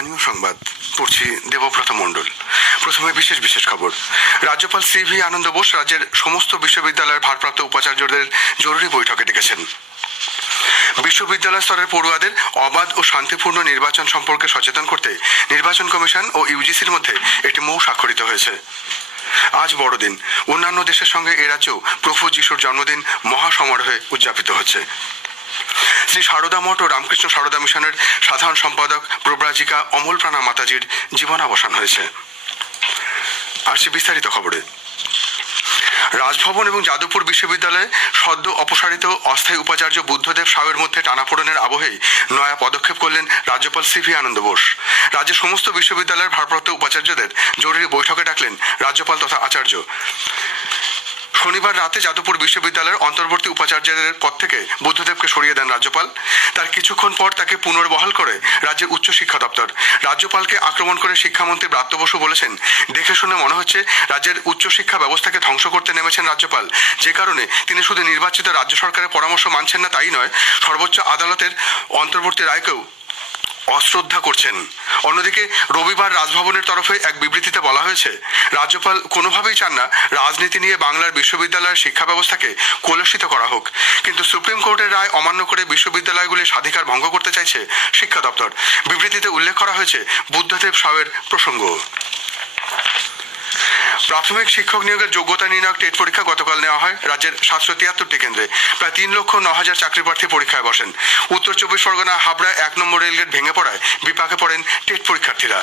স্থানীয় সংবাদ পড়ছি দেবব্রত মণ্ডল। প্রথমে বিশেষ খবর। রাজ্যপাল সিভি আনন্দ বোস রাজ্যের সমস্ত বিশ্ববিদ্যালয়ের ভারপ্রাপ্ত উপাচার্যদের জরুরি বৈঠকে ডেকেছেন। বিশ্ববিদ্যালয় স্তরের পড়ুয়াদের অবাধ ও শান্তিপূর্ণ নির্বাচন সম্পর্কে সচেতন করতে নির্বাচন কমিশন ও ইউজিসির মধ্যে একটি মৌ স্বাক্ষরিত হয়েছে। আজ বড়দিন। অন্যান্য দেশের সঙ্গে এ রাজ্যেও প্রভু যিশুর জন্মদিন মহাসমারোহে উদযাপিত হচ্ছে। শ্রী সারদা মঠ ও রামকৃষ্ণ সারদা মিশনের সাধারণ সম্পাদক প্রব্রাজিকা অমল প্রাণা মাতাজির জীবনাবসান হয়েছে। আসছে বিস্তারিত খবরে। রাজভবন এবং যাদবপুর বিশ্ববিদ্যালয়ে সদ্য অপসারিত অস্থায়ী উপাচার্য বুদ্ধদেব সাউয়ের মধ্যে টানাপোড়েনের আবহেই নয়া পদক্ষেপ করলেন রাজ্যপাল সিভি আনন্দ বোস। রাজ্যের সমস্ত বিশ্ববিদ্যালয়ের ভারপ্রাপ্ত উপাচার্যদের জরুরি বৈঠকে ডাকলেন রাজ্যপাল তথা আচার্য। শনিবার রাতে যাদবপুর বিশ্ববিদ্যালয়ের অন্তর্বর্তী উপাচার্যদের পদ থেকে বুদ্ধদেবকে সরিয়ে দেন রাজ্যপাল। তার কিছুক্ষণ পর তাকে পুনর্বহাল করে রাজ্যের উচ্চশিক্ষা দপ্তর। রাজ্যপালকে আক্রমণ করে শিক্ষামন্ত্রী ব্রাত্য বসু বলেছেন, দেখে শুনে মনে হচ্ছে রাজ্যের উচ্চশিক্ষা ব্যবস্থাকে ধ্বংস করতে নেমেছেন রাজ্যপাল। যে কারণে তিনি শুধু নির্বাচিত রাজ্য সরকারের পরামর্শ মানছেন না তাই নয়, সর্বোচ্চ আদালতের অন্তর্বর্তী রায়কেও অশ্রদ্ধা করছেন। অন্যদিকে রবিবার রাজভবনের তরফে এক বিবৃতিতে বলা হয়েছে, রাজ্যপাল কোনোভাবেই চান না রাজনীতি নিয়ে বাংলার বিশ্ববিদ্যালয়ের শিক্ষা ব্যবস্থাকে কলুষিত করা হোক, কিন্তু সুপ্রিম কোর্টের রায় অমান্য করে বিশ্ববিদ্যালয়গুলির স্বাধিকার ভঙ্গ করতে চাইছে শিক্ষা দপ্তর। বিবৃতিতে উল্লেখ করা হয়েছে বুদ্ধদেব সাউয়ের প্রসঙ্গ। প্রাথমিক শিক্ষক নিয়োগের যোগ্যতা নির্ণায়ক টেট পরীক্ষা গতকাল নেওয়া হয় রাজ্যের 773টি কেন্দ্রে। প্রায় 3,09,000 চাকরি প্রার্থী পরীক্ষায় বসেন। উত্তর 24 পরগনা হাবড়া 1 নম্বর রেলগেট ভেঙে পড়ায় বিপাকে পড়েন টেট পরীক্ষার্থীরা।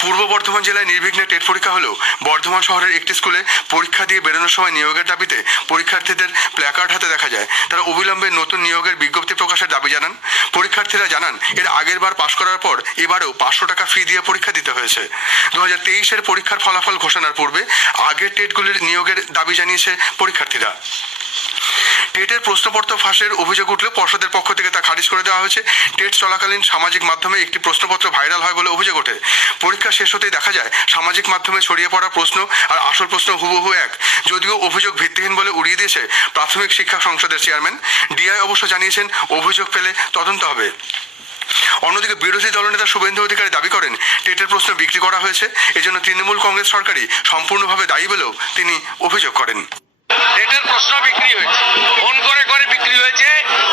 পূর্ব বর্ধমান জেলায় নির্বিঘ্নে টেট পরীক্ষা হলেও বর্ধমান শহরের একটি স্কুলে পরীক্ষা দিয়ে বেরোনোর সময় নিয়োগের দাবিতে পরীক্ষার্থীদের প্ল্যাকার্ড হাতে দেখা যায়। তারা অবিলম্বে নতুন নিয়োগের বিজ্ঞপ্তি প্রকাশের দাবি জানান। পরীক্ষার্থীরা জানান, এর আগের বার পাশ করার পর এবারেও 500 টাকা ফি দিয়ে পরীক্ষা দিতে হয়েছে। 2023-এর পরীক্ষার ফলাফল ঘোষণার পূর্বে আগের টেটগুলির নিয়োগের দাবি জানিয়েছে পরীক্ষার্থীরা। টেটের প্রশ্নপত্র ফাঁসের অভিযোগ উঠলে পর্ষদের পক্ষ থেকে তা খারিজ করে দেওয়া হয়েছে। টেট চলাকালীন সামাজিক মাধ্যমে একটি প্রশ্নপত্র ভাইরাল হয় বলে অভিযোগ ওঠে। পরীক্ষা শেষ হতেই দেখা যায় সামাজিক মাধ্যমে ছড়িয়ে পড়া প্রশ্ন আর আসল প্রশ্ন হুবহু এক। যদিও অভিযোগ ভিত্তিহীন বলে উড়িয়ে দিয়েছে প্রাথমিক শিক্ষা সংসদের চেয়ারম্যান। ডিআই অবশ্য জানিয়েছেন, অভিযোগ পেলে তদন্ত হবে। অন্যদিকে বিরোধী দলনেতা শুভেন্দু অধিকারী দাবি করেন, টেটের প্রশ্ন বিক্রি করা হয়েছে, এজন্য তৃণমূল কংগ্রেস সরকারই সম্পূর্ণভাবে দায়ী বলেও তিনি অভিযোগ করেন। টেটের প্রশ্ন বিক্রি হয়েছে, ফোন করে বিক্রি হয়েছে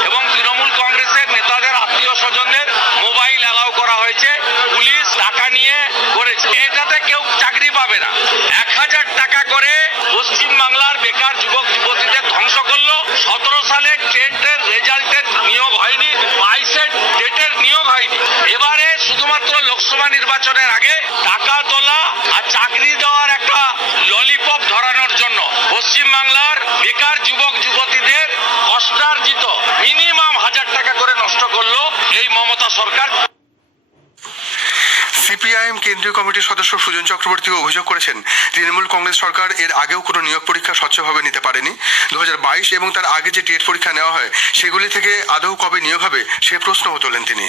এবং তৃণমূল কংগ্রেসের নেতাদের আত্মীয় স্বজনদের মোবাইল অ্যালাউ করা হয়েছে। পুলিশ টাকা নিয়ে করেছে। এটাতে কেউ চাকরি পাবে না। 1000 টাকা করে পশ্চিম বাংলার বেকার যুবক যুবতীদের ধ্বংস করলো। 17 সালে টেটের রেজাল্টের নিয়োগ হয়নি, 22-এর টেটের নিয়োগ হয়নি। এবারে শুধুমাত্র লোকসভা নির্বাচনের আগে টাকা তোলা আর চাকরি দেওয়ার একটা ললিপপ ধরানোর জন্য পশ্চিম বাংলার বেকার যুবক যুবতীদের কষ্টার্জিত মিনিমাম 1000 টাকা করে নষ্ট করলো এই মমতা সরকার। সিপিআইএম কেন্দ্রীয় কমিটির সদস্য সুজন চক্রবর্তী অভিযোগ করেছেন, তৃণমূল কংগ্রেস সরকার এর আগেও কোনো নিয়োগ পরীক্ষা স্বচ্ছভাবে নিতে পারেনি। 2022 এবং তার আগে যে টেট পরীক্ষা নেওয়া হয় সেগুলি থেকে আদৌ কবে নিয়োগ হবে সে প্রশ্নও তোলেন তিনি।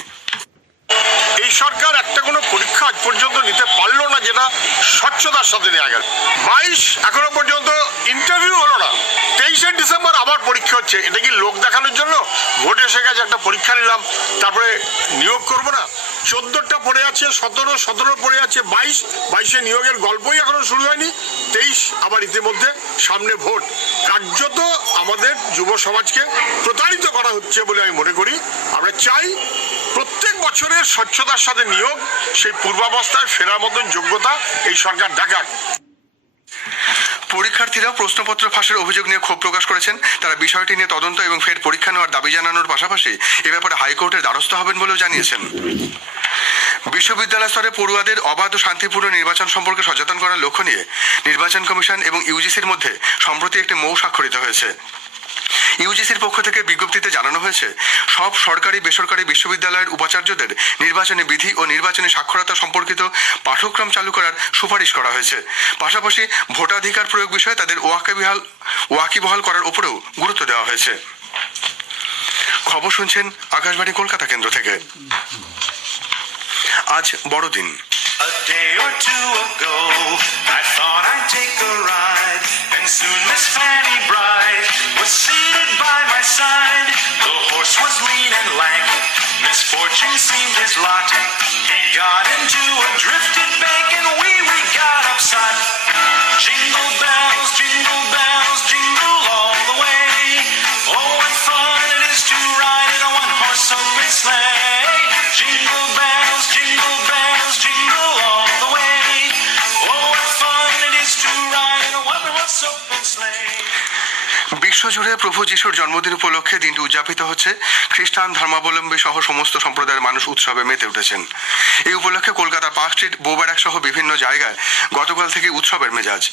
এই সরকার একটা কোনো পরীক্ষা আজ পর্যন্ত নিতে পারলো না যেটা স্বচ্ছতার সাথে নেওয়া গেল। 22 এখনো পর্যন্ত ইন্টারভিউ হলো না। 23শে ডিসেম্বর আবার পরীক্ষা হচ্ছে। এটা কি লোক দেখানোর জন্য? ভোট এসে গেছে, একটা পরীক্ষা নিলাম, তারপরে নিয়োগ করবো না? 14টা পড়ে আছে, 17 পড়ে আছে, 22-এ নিয়োগের গল্পই এখনো শুরু হয়নি। 23 আবার ইতিমধ্যে সামনে ভোট। কার্যত আমাদের যুব সমাজকে প্রতারিত করা হচ্ছে বলে আমি মনে করি। আমরা চাই প্রত্যেক বছরের স্বচ্ছতার সাথে নিয়োগ, সেই পূর্বাবস্থায় ফেরার মতন যোগ্যতা এই সরকার দেখাক। পরীক্ষার্থীরা প্রশ্নপত্র ফাঁসের অভিযোগ নিয়ে ক্ষোভ প্রকাশ করেছেন। তারা বিষয়টি নিয়ে তদন্ত এবং ফের পরীক্ষা নেওয়ার দাবি জানানোর পাশাপাশি এ ব্যাপারে হাইকোর্টের দ্বারস্থ হবেন বলেও জানিয়েছেন। বিশ্ববিদ্যালয় স্তরে পড়ুয়াদের অবাধ ও শান্তিপূর্ণ নির্বাচন সম্পর্কে সচেতন করার লক্ষ্য নিয়ে নির্বাচন কমিশন এবং ইউজিসির মধ্যে সম্প্রতি একটি মৌ স্বাক্ষরিত হয়েছে। ইউজিসির পক্ষ থেকে বিজ্ঞপ্তিতে জানানো হয়েছে, সব সরকারি বেসরকারি বিশ্ববিদ্যালয়ের উপাচার্যদের নির্বাচনী বিধি ও নির্বাচনী সাক্ষরতা সম্পর্কিত পাঠ্যক্রম চালু করার সুপারিশ করা হয়েছে। পাশাপাশি ভোটাধিকার প্রয়োগ বিষয়ে তাদের ওয়াকিবহাল করার উপরেও গুরুত্ব দেওয়া হয়েছে। খবর শুনছেন আকাশবাণী কলকাতা কেন্দ্র থেকে। আজ বড়দিন। A day or two ago, I thought I'd take a ride, and soon Miss Fanny Bride was seated by my side. The horse was lean and lank, misfortune seemed his lot. He drifted back and we got upside. Jingle bells, jingle all the way. Oh, what fun it is to ride in a one-horse open sleigh. Jingle bells, jingle all the way. Oh, what fun it is to ride in a one-horse open sleigh. বিশ্বজুড়ে প্রভু যিশুর জন্মদিন উপলক্ষে দিনটি উদযাপিত হচ্ছে। খ্রিস্টান ধর্মাবলম্বী সহ সমস্ত সম্প্রদায়ের মানুষ উৎসবে মেতে উঠেছেন। এই উপলক্ষে কলকাতার পার্ক স্ট্রিট, বৌবাড়াক সহ বিভিন্ন জায়গায় গতকাল থেকে উৎসবের মেজাজ।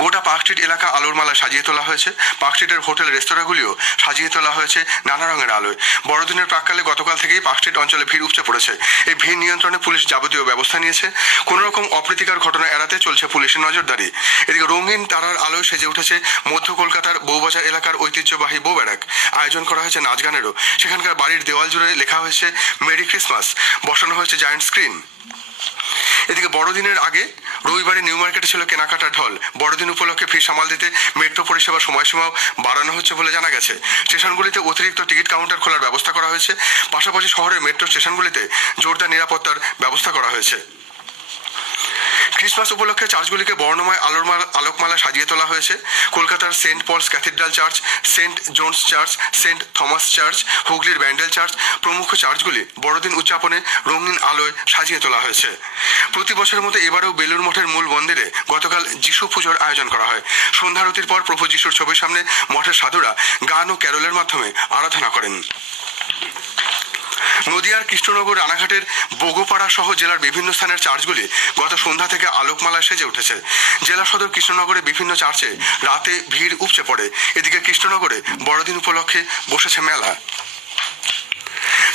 গোটা পার্ক স্ট্রিট এলাকা আলোর মালা সাজিয়ে তোলা হয়েছে। পার্ক স্ট্রিটের হোটেল রেস্তোরাঁগুলিও সাজিয়ে তোলা হয়েছে নানা রঙের আলোয়। বড়দিনের প্রাক্কালে গতকাল থেকেই পার্ক স্ট্রিট অঞ্চলে ভিড় উপচে পড়েছে। এই ভিড় নিয়ন্ত্রণে পুলিশ যাবতীয় ব্যবস্থা নিয়েছে। কোনো রকম অপ্রীতিকর ঘটনা এড়াতে চলছে পুলিশের নজরদারি। এদিকে রঙিন তারার আলোয় সেজে উঠেছে মধ্য কলকাতার বউবাজার এলাকার ঐতিহ্যবাহী বৌবাড়াক। আয়োজন করা হয়েছে নাচ গানেরও। সেখানকার বাড়ির দেওয়াল জুড়ে লেখা হয়েছে মেরি ক্রিসমাস, বসানো হয়েছে জায়ান্ট স্ক্রিন। এদিকে বড়দিনের আগে রবিবারে নিউ মার্কেটে ছিল কেনাকাটার ঢল। বড়দিন উপলক্ষে ফি সামাল দিতে মেট্রো পরিষেবার সময়সীমাও বাড়ানো হচ্ছে বলে জানা গেছে। স্টেশনগুলিতে অতিরিক্ত টিকিট কাউন্টার খোলার ব্যবস্থা করা হয়েছে। পাশাপাশি শহরের মেট্রো স্টেশনগুলিতে জোরদার নিরাপত্তার ব্যবস্থা করা হয়েছে। ক্রিসমাস উপলক্ষে চার্চগুলিকে বর্ণময় আলোকমালা সাজিয়ে তোলা হয়েছে। কলকাতার Saint Paul's cathedral church, Saint John's church, Saint Thomas church, হুগলির ব্যান্ডেল চার্চ প্রমুখ চার্চগুলি বড়দিন উদযাপনে রঙিন আলোয় সাজিয়ে তোলা হয়েছে। প্রতি বছরের মতো এবারেও বেলুড় মঠের মূল মন্দিরে গতকাল যিশু পুজোর আয়োজন করা হয়। সন্ধ্যারতির পর প্রভু যিশুর ছবির সামনে মঠের সাধুরা গান ও ক্যারলের মাধ্যমে আরাধনা করেন। নদিয়ার কৃষ্ণনগর, রানাঘাটের বগোপাড়া সহ জেলার বিভিন্ন স্থানের চার্চগুলি গত সন্ধ্যা থেকে আলোকমালায় সেজে উঠেছে। জেলা সদর কৃষ্ণনগরে বিভিন্ন চার্চে রাতে ভিড় উপচে পড়ে। এদিকে কৃষ্ণনগরে বড়দিন উপলক্ষে বসেছে মেলা।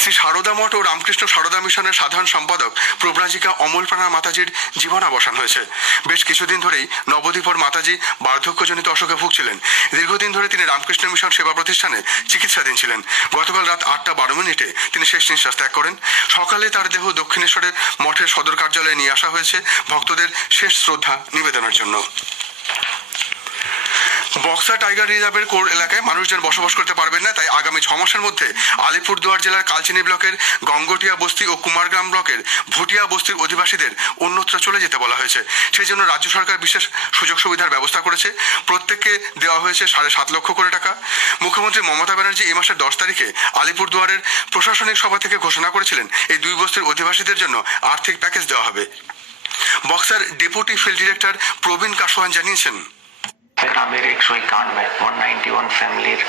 শ্রী সারদা মঠ ও রামকৃষ্ণ সারদা মিশনের সাধারণ সম্পাদক প্রব্রাজিকা অমলপ্রাণা মাতাজির জীবনাবসান হয়েছে। বেশ কিছুদিন ধরেই নবদ্বীপর মাতাজি বার্ধক্যজনিত অসুখে ভুগছিলেন। দীর্ঘদিন ধরে তিনি রামকৃষ্ণ মিশন সেবা প্রতিষ্ঠানে চিকিৎসাধীন ছিলেন। গতকাল রাত 8:12 তিনি শেষ নিঃশ্বাস ত্যাগ করেন। সকালে তার দেহ দক্ষিণেশ্বরের মঠের সদর কার্যালয়ে নিয়ে আসা হয়েছে ভক্তদের শেষ শ্রদ্ধা নিবেদনের জন্য। বক্সা টাইগার রিজার্ভের কোর এলাকায় মানুষজন বসবাস করতে পারবেন না, তাই আগামী 6 মাসের মধ্যে আলিপুরদুয়ার জেলার কালচিনি ব্লকের গঙ্গটিয়া বস্তি ও কুমারগ্রাম ব্লকের ভুটিয়া বস্তির অধিবাসীদের অন্যত্র চলে যেতে বলা হয়েছে। সেই জন্য রাজ্য সরকার বিশেষ সুযোগ সুবিধার ব্যবস্থা করেছে। প্রত্যেককে দেওয়া হয়েছে 7.5 লক্ষ করে টাকা। মুখ্যমন্ত্রী মমতা ব্যানার্জি এই মাসের 10 তারিখে আলিপুরদুয়ারের প্রশাসনিক সভা থেকে ঘোষণা করেছিলেন এই দুই বস্তির অধিবাসীদের জন্য আর্থিক প্যাকেজ দেওয়া হবে। বক্সার ডেপুটি ফিল্ড ডিরেক্টর প্রবীণ কাসোয়ান জানিয়েছেন, গ্রামের 151 191 ফ্যামিলির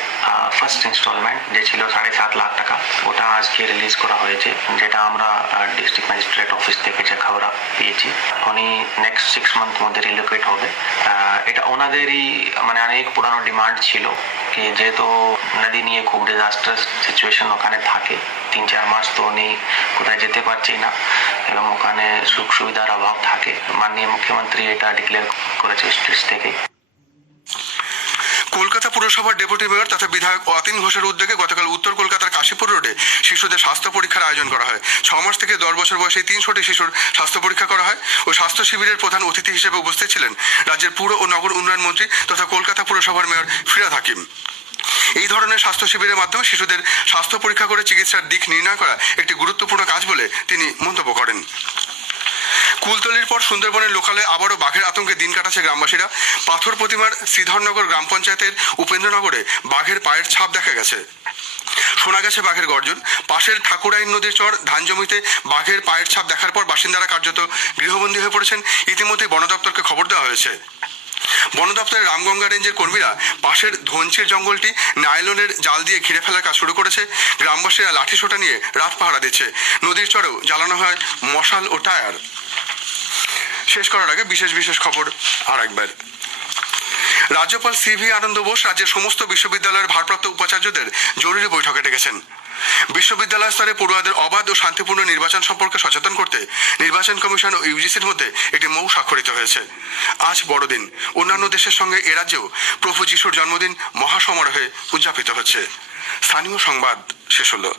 ফার্স্ট ইনস্টলমেন্ট যে ছিল 7.5 লাখ টাকা, ওটা আজকে রিলিজ করা হয়েছে, যেটা আমরা ডিস্ট্রিক্ট ম্যাজিস্ট্রেট অফিস থেকে যে খবর পেয়েছি। উনি নেক্সট 6 মান্থ মধ্যে রিলোকেট হবে। এটা ওনাদেরই মানে অনেক পুরানো ডিমান্ড ছিল কি যেহেতু নদী নিয়ে খুব ডিজাস্টার সিচুয়েশন ওখানে থাকে, 3-4 মাস তো উনি কোথায় যেতে পারছি না এবং ওখানে সুখ সুবিধার অভাব থাকে। মাননীয় মুখ্যমন্ত্রী এটা ডিক্লেয়ার করেছে স্টেজ থেকে। কলকাতা পুরসভার ডেপুটি মেয়র তথা বিধায়ক অতীন ঘোষের উদ্যোগে গতকাল উত্তর কলকাতার কাশীপুর রোডে শিশুদের স্বাস্থ্য পরীক্ষার আয়োজন করা হয়। 6 মাস থেকে 10 বছর বয়সী 300টি শিশুর স্বাস্থ্য পরীক্ষা করা হয়। ও স্বাস্থ্য শিবিরের প্রধান অতিথি হিসেবে উপস্থিত ছিলেন রাজ্যের পুর ও নগর উন্নয়ন মন্ত্রী তথা কলকাতা পুরসভার মেয়র ফিরহাদ হাকিম। এই ধরনের স্বাস্থ্য শিবিরের মাধ্যমে শিশুদের স্বাস্থ্য পরীক্ষা করে চিকিৎসার দিক নির্ণয় করা একটি গুরুত্বপূর্ণ কাজ বলে তিনি মন্তব্য করেন। কুলতলির পর সুন্দরবনের লোকালে আবারও বাঘের আতঙ্কে দিন কাটাচ্ছে গ্রামবাসীরা। পাথর প্রতিমার শ্রীধরনগর গ্রাম পঞ্চায়েতের উপেন্দ্রনগরে বাঘের পায়ের ছাপ দেখা গেছে। শোনা গেছে বাঘের গর্জন। পাশের ঠাকুরাইন নদীর চর ধান জমিতে বাঘের পায়ের ছাপ দেখার পর বাসিন্দারা কার্যত গৃহবন্দী হয়ে পড়েছেন। ইতিমধ্যে বন দপ্তরকে খবর দেওয়া হয়েছে। বন দপ্তরের রামগঙ্গা রেঞ্জের কর্মীরা পাশের ধনচির জঙ্গলটি নাইলনের জাল দিয়ে ঘিরে ফেলার কাজ শুরু করেছে। গ্রামবাসীরা লাঠি সোটা নিয়ে রাত পাহারা দিচ্ছে। নদীর চরেও জ্বালানো হয় মশাল ও টায়ার। শেষ করার আগে বিশেষ খবর আর একবার। রাজ্যপাল সিভি আনন্দ বোস রাজ্যের সমস্ত বিশ্ববিদ্যালয়ের ভারপ্রাপ্ত উপাচার্যদের জরুরি বৈঠকে ডেকেছেন। বিশ্ববিদ্যালয় স্তরে পড়ুয়াদের অবাধ ও শান্তিপূর্ণ নির্বাচন সম্পর্কে সচেতন করতে নির্বাচন কমিশন ও ইউজিসির মধ্যে একটি মৌ স্বাক্ষরিত হয়েছে। আজ বড়দিন। অন্যান্য দেশের সঙ্গে এ রাজ্যেও প্রভু যিশুর জন্মদিন মহাসমারোহে উদযাপিত হচ্ছে। স্থানীয় সংবাদ শেষ হলো।